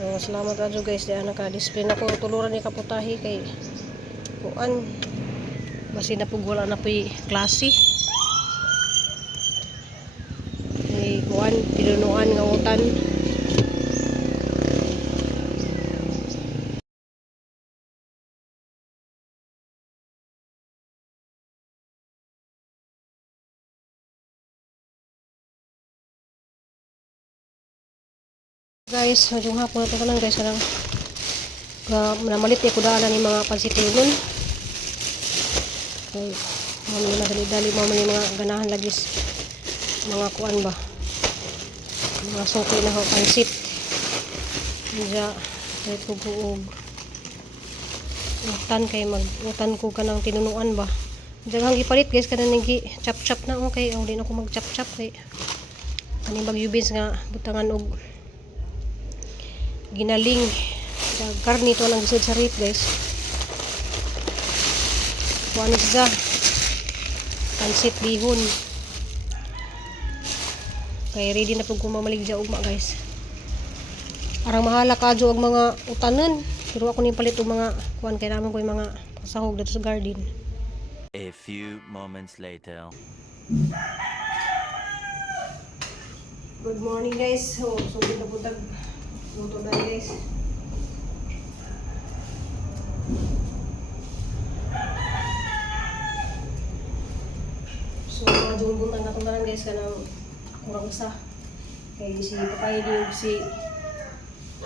Salamat adyo guys di naka-display na ko tuluran ni kaputahi kay kuan basi na pug wala na puy klase ni kuan pinunuan nga utan. Guys, medyo hapon ito ka lang guys. Namalit ko daan ni mga pansitinon. Okay. Mamili na dali-dali mamili mga ganahan lagi. Mga kuan ba. Mga sungkay na ho pansit. Diya, kahit ko buog. Utan kay mag-utan ko ka ng tinunuan ba. Diya hang ipalit guys. Kana nigi chop-chop na okay. O, di na ako mag-chop-chop kay. Kaning bagyubins nga butangan og ginaling karni to lang gisod sa rip guys. Kuan isa pansit bihon kay ready na pug kumamaligja ugma guys. Arang mahala kadyo og mga utanon pero ako ni palit og mga kuan kay naman ko yung mga pasahog dito sa garden. A few moments later. Good morning guys. So kita putag luto na guys. So majumbuntan na tundanan guys kanang kurang isa. Kay si papay di si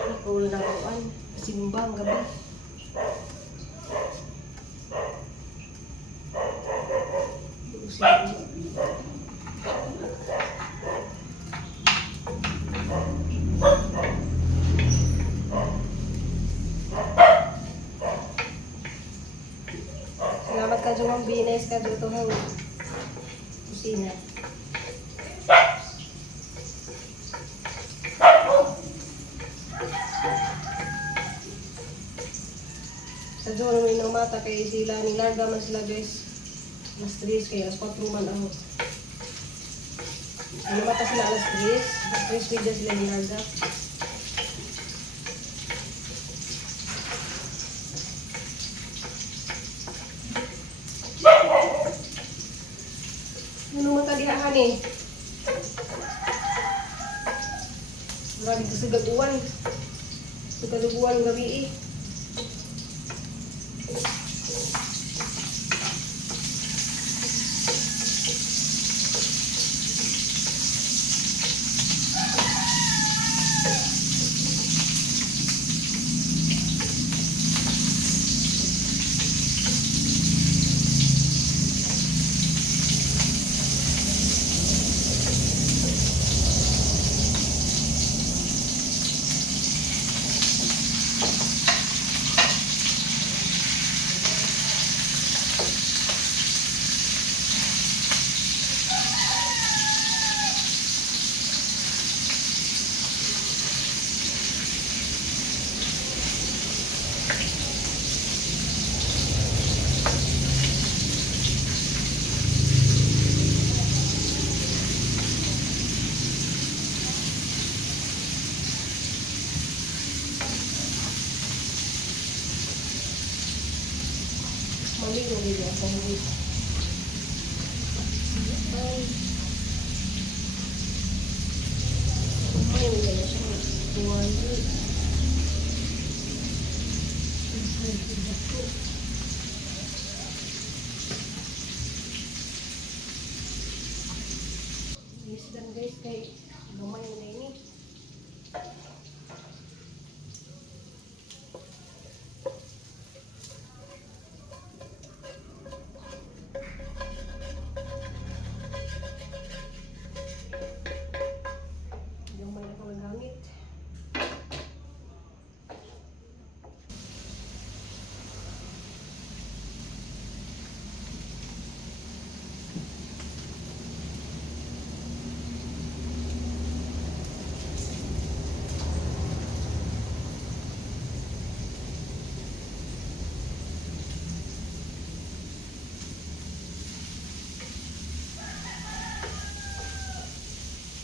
Nicole na kuan simbang gabi. Salamat ka dyan ang binays ka dito ng kusina. Sa dyan naman ng mata kay sila nilarga man sila guys. Alas 3 kaya alas 4 man ang mata sila alas 3. Alas 3 video sila nilarga. Ano mata dihaan eh? Marami sa sigaguan. Sigaguan gabi eh. Maligo dito ako dito. Ay, may siya. Yes, dan guys kay gamay na ini.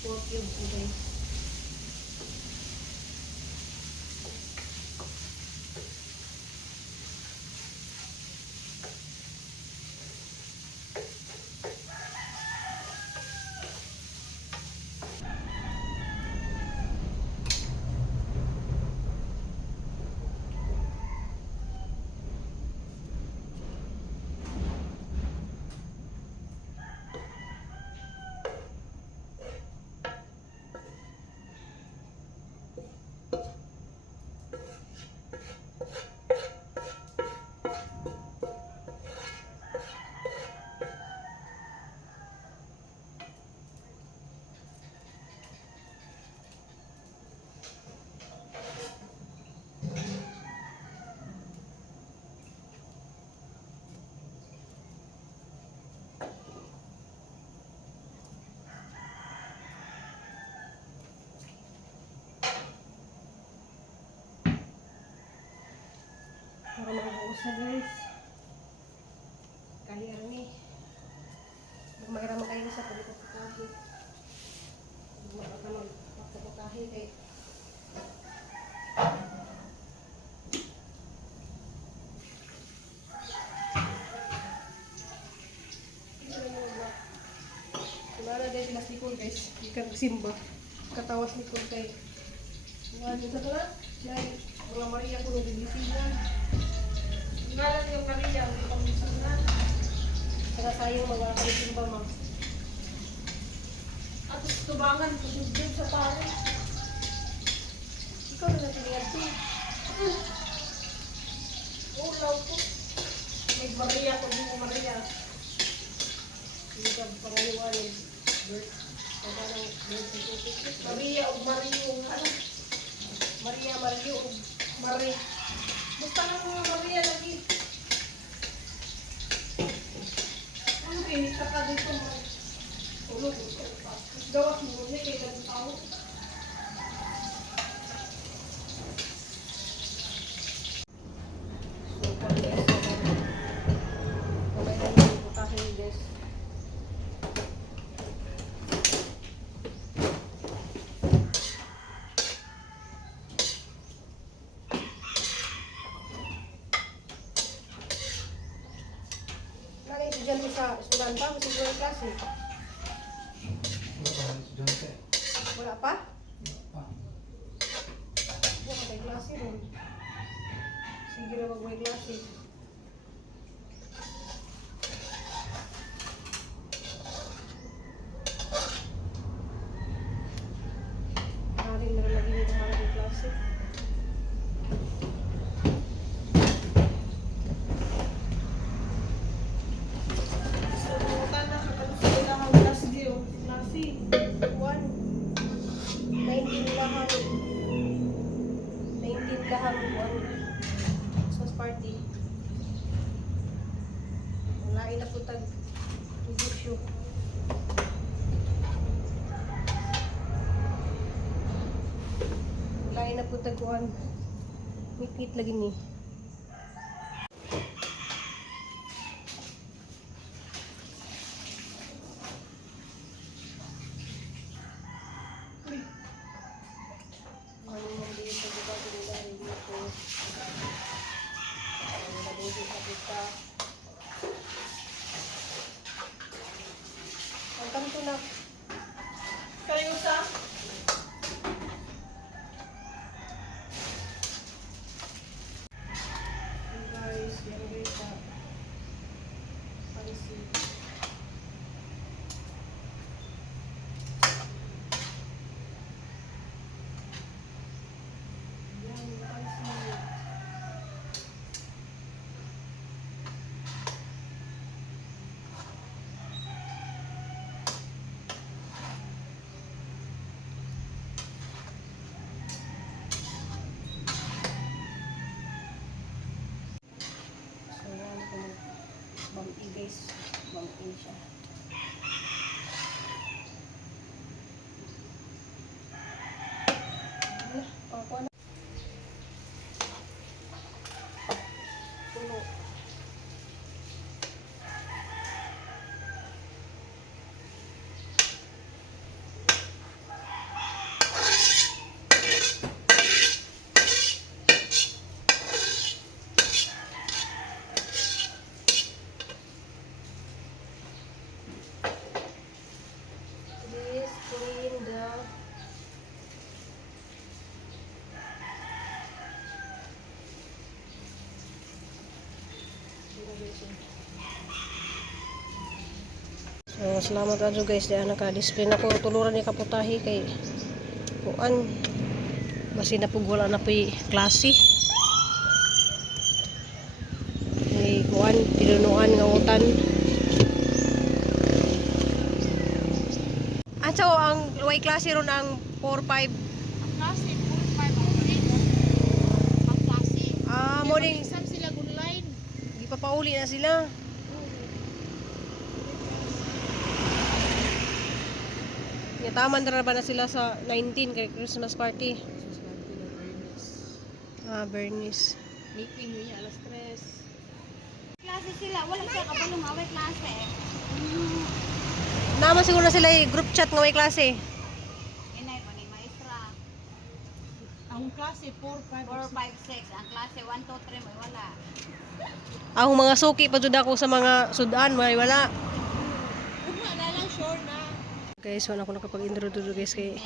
Pork cubes guys. Para makabuos na guys. Kalian ni. Magmahirap kayo sa pagkakatahi. Magmahirap pagkakatahi kay Wala dahil sinas ni Kul guys. Ikan simba. Katawas ni Kul kay ano sa kana? Dahil mga Maria ko nung bibisigan. Ngalan yung Maria, hindi pang bibisigan. Kaya sayang mga kalisimba ma. At tubangan, kusugin sa pare. Ikaw na natin yan si. Ulaw ko. May Maria ko, hindi mo Maria. Hindi ka pangaliwanin. Maria o Mario. Ano? Maria, Mario o Marie. Basta lang mga Maria lagi. Ano pinita ka dito mo? Tulog. Gawas mo niya kaya ganun tao. So, pag guys, kamay lang yung butahin guys. Lagi si Jan sa eskwelahan pa, masih buhay klase. Wala pa? Wala kay klase ron. Sige na mag-buhay klase. Maraming na lagi nito maraming klase. Christmas party. Lain na po tag show. Lain na po tag kuan. Mikit lagi ni. Ang kanto na. Kayo sa? Guys, yan guys sa pansit. Yan, pansit. Bang-i guys, bang-i siya. Pangkuha na. Puno. Please clean the So, salamat adto guys di naka-display na ko tuluran ni kaputahi kay kuan basi na pug wala na poy klase. Ni kuan pinunuan nga utan. So, ang way klase ron ang 4-5. Klase, 4-5 ang klase. Ah, morning. Exam sila online. Gipapauli na sila. Yataman na ba na sila sa 19 kay Christmas party? Ah, Bernice. Meeting niya alas 3. Klase sila, wala siya kabalong away klase. Naman siguro na sila group chat nga may klase. Inay pa ni maestra. Ang klase 4, 5, 4, 5, 6. Ang klase 1, 2, 3 may wala. Ang mga suki pa jud ako sa mga sudan, may wala. Uma na lang sure na. Guys, wala ko nakapag-introduce guys kay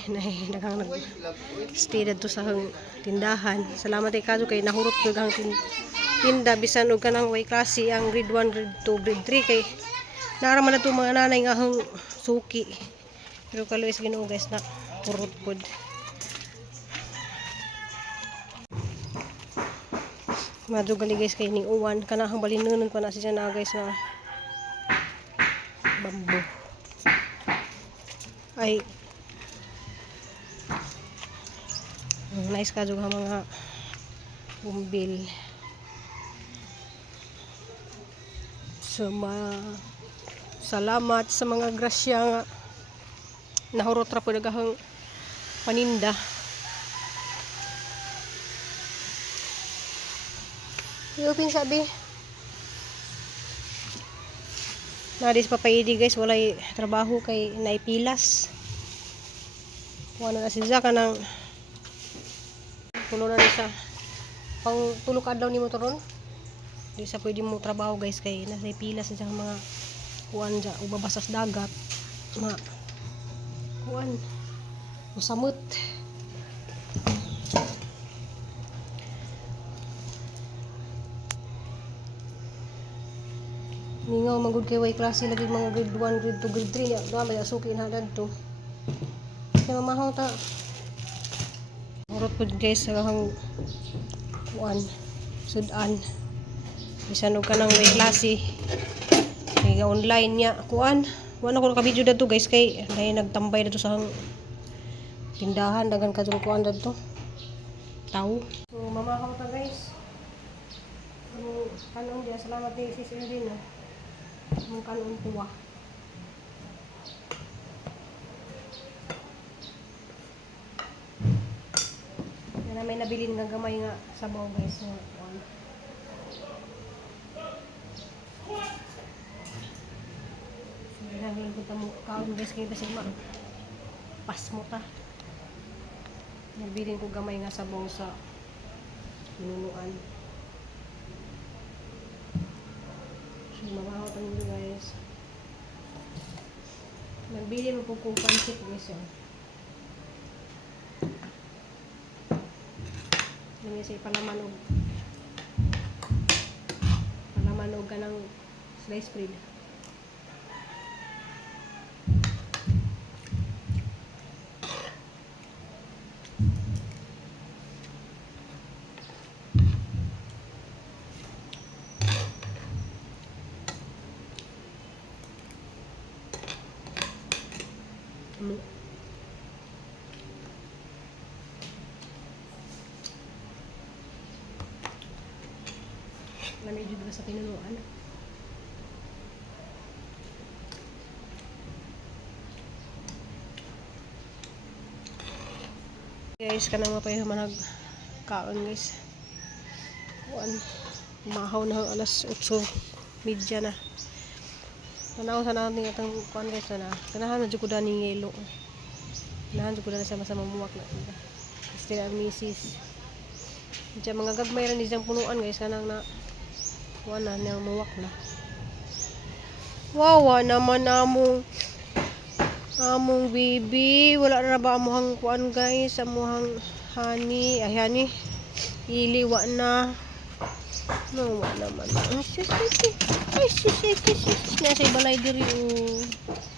naghang nag-stay dito sa hang tindahan. Salamat kay Kajo kay nahurot ko ang tinda bisan og kanang way klase ang grade 1, grade 2, grade 3 kay naraman na to mga nanay nga hang suki. Pero kaluis Ginoo guys na hurot pod. Madugali guys kay ning uwan kanahang balinunon pa na siya na guys na bambo. Ay nice ka juga mga bumbil salamat sa mga grasya nga nahurot ra po daghang paninda. Iupin sabi nadis papaidi guys walay trabaho kay naipilas wala na siya kanang puno na siya pang tulog adlaw ni mo toron di sa pwede mo trabaho guys kay nasa pilas siya mga kuan dya o babasas dagat mga kuan masamot. Mingaw magud kay way klase lagi mga grade 1, grade 2, grade 3 ya. Doon ba suki na dadto. Kaya mamahaw ta. Murot pud guys sa hang kuan sudan. Bisan og kanang way klase. Kay online niya kuan. Wala ko naka-video dadto guys kay dahil nagtambay dadto sa hang tindahan dagan kadtong kuan dadto. Tao. So mamahaw ta guys. Kanong dia salamat ni Sis Eldina. Mong kanon tuwa. Yan may nabilin nga gamay nga sabaw guys. Nagagawin ko tamo kaon guys kay basig ma. Pas mo ta. Nabilin ko gamay nga sabaw sa pinunuan. Mabaho tayo guys. Nagbili mo po kong pancit guys. Hindi siya palamanog. Palamanog ka ng slice bread. Lamig juga sa pinunuan. Guys, kanang mapayaw manag kaon guys. Kuan mahaw na alas 8:30 na. Tanaw sa natin itong kuan guys na. Kanahan na jud ko dani yelo. Kanahan jud ko dani sama-sama muwak na. Still ang misis. Diyan mga gagmay ran diyang punuan guys kanang na wala nang muwak na. Wawa naman among baby. Wala na ba amuhang kuan guys, amuhang honey, ay honey. Iliwa na. No, wala naman. Ay, nasa balay diri.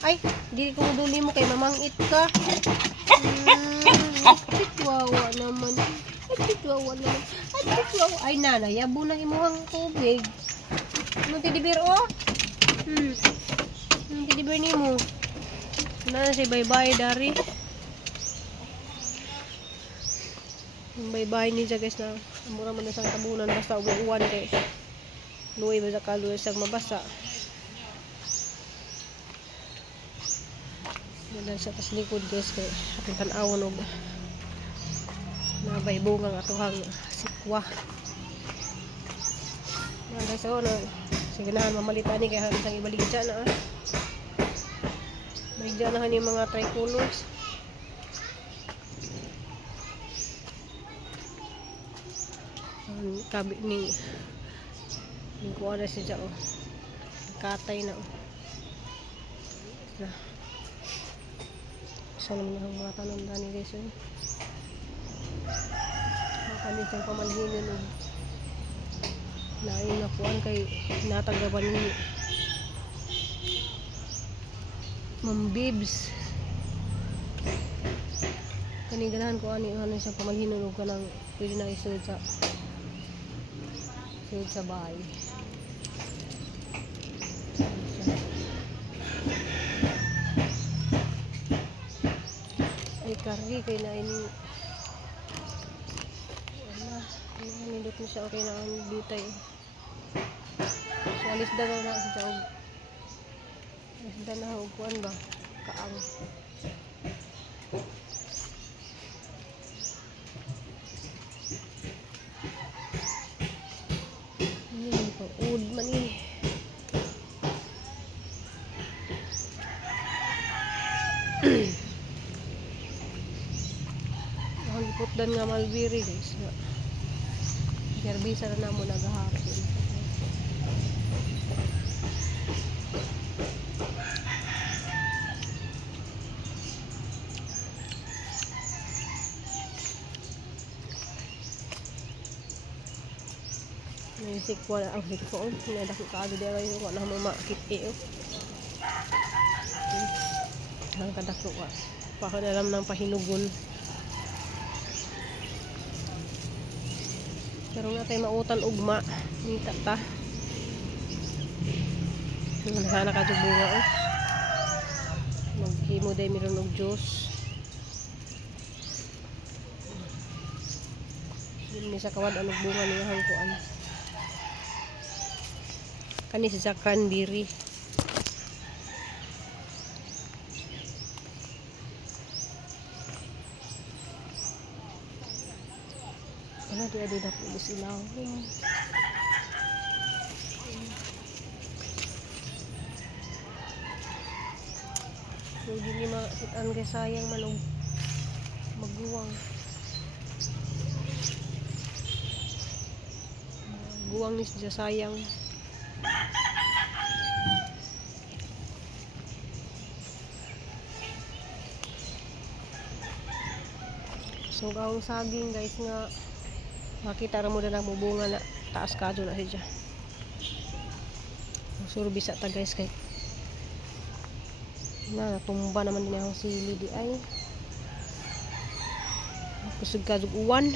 Ay, diri ko duli mo kay mamangit ka. Wawa naman. Ay, nana, yabo na imuhang tubig. Anong tidibir, oh? Anong tidibir ni mo? Nana, si bye-bye, dari. Yung bye-bye niya, guys, na mura man na sa tabunan, basta uwan kay luwi ba sa kaluwi sa mabasa. Yan sa tas likod, guys, kay ating tanawon og nabay bungang atuhang sikwa. Guys, oh, no. Sige na, mamalitan ni kaya isang ibaligya na. Baligya na yung mga tricolors. Kabi ni kuha na siya, oh. Katay na, oh. So naman ang mga tanong dani guys, oh. Makalit ang pamanhinin, oh. Lain na kuan kay natagaban ni Ma'am Bibs. Kani ganahan ko ani ano sa pamanhinon og kanang pwede na isud sa bahay. Ay kargi kay na ini nindot mo siya okay na ang bitay. So alis daw na sa jaog. Alis daw na og kuan ba? Kaang. Ini pa ud man ni. Ang lipot nga malbiri guys. Herbisa na mo naghahapon. May sikwa ang sikwa. Nadak ka agad dere ko na mo makit-e. Ang kadako wa. Pakadalam ng pahinugon. Pero nga tayo mautan ugma. Nita ta. Sana ka bunga, oh. Maghimo day meron og juice. Hindi sa kawad ang bunga niya hang kuan. Kani sa cranberry. Ano di ado na po silaw. So hindi masitan kay sayang man magguwang. Guwang ni siya sayang. So ang saging guys nga makita ra mo na mubunga na taas kadto na siya. Sure bisa ta guys kay natumba naman din ang sili di ay. Kusog kadto uwan.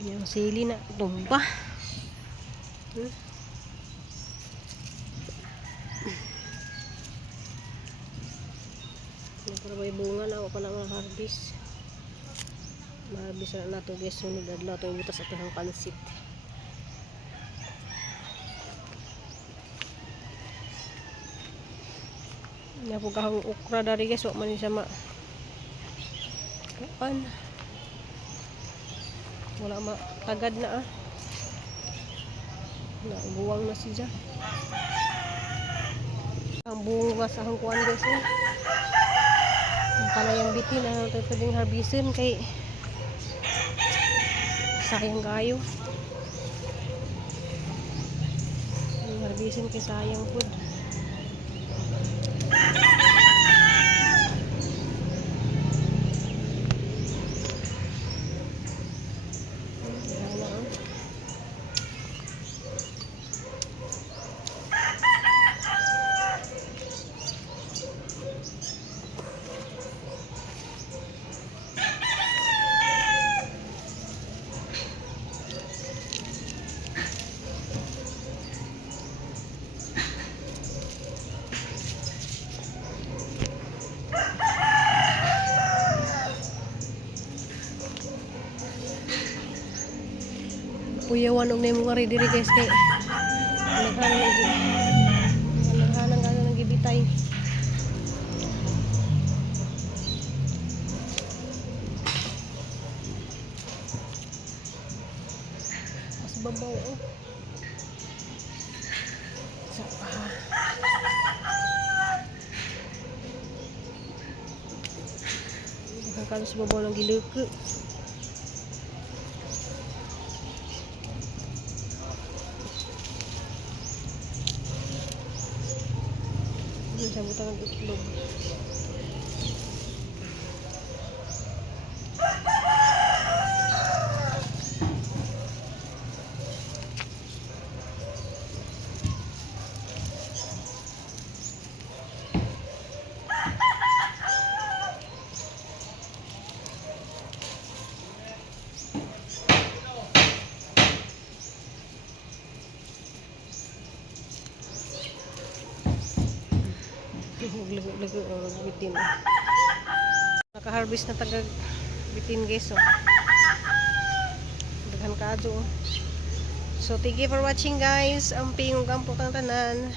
Yung sili na tumba. Para may bunga na ako pa na mga harvest. Marbis na nato guys, sunod adlaw to butas ato ang pansit. Nya po kahong okra dari guys, wa man siya ma. Kuan. Wala ma tagad na ah. Buwang na siya. Ang bunga sa hang kuan guys. Ang palayang bitin na ito pwedeng harbisin kay sayang kayo. Harbisin kay sayang food. Puyawan og na mga ready guys kay naghanang ng gibitay. babaw. Oh. So, nakakalo sa babaw ng giluko. Sa butang ng itlog. Lago-lago bitin. Naka-harvest na tagag bitin guys. So. Daghan kaadto. So thank you for watching guys. Ang pingog ang putang tanan.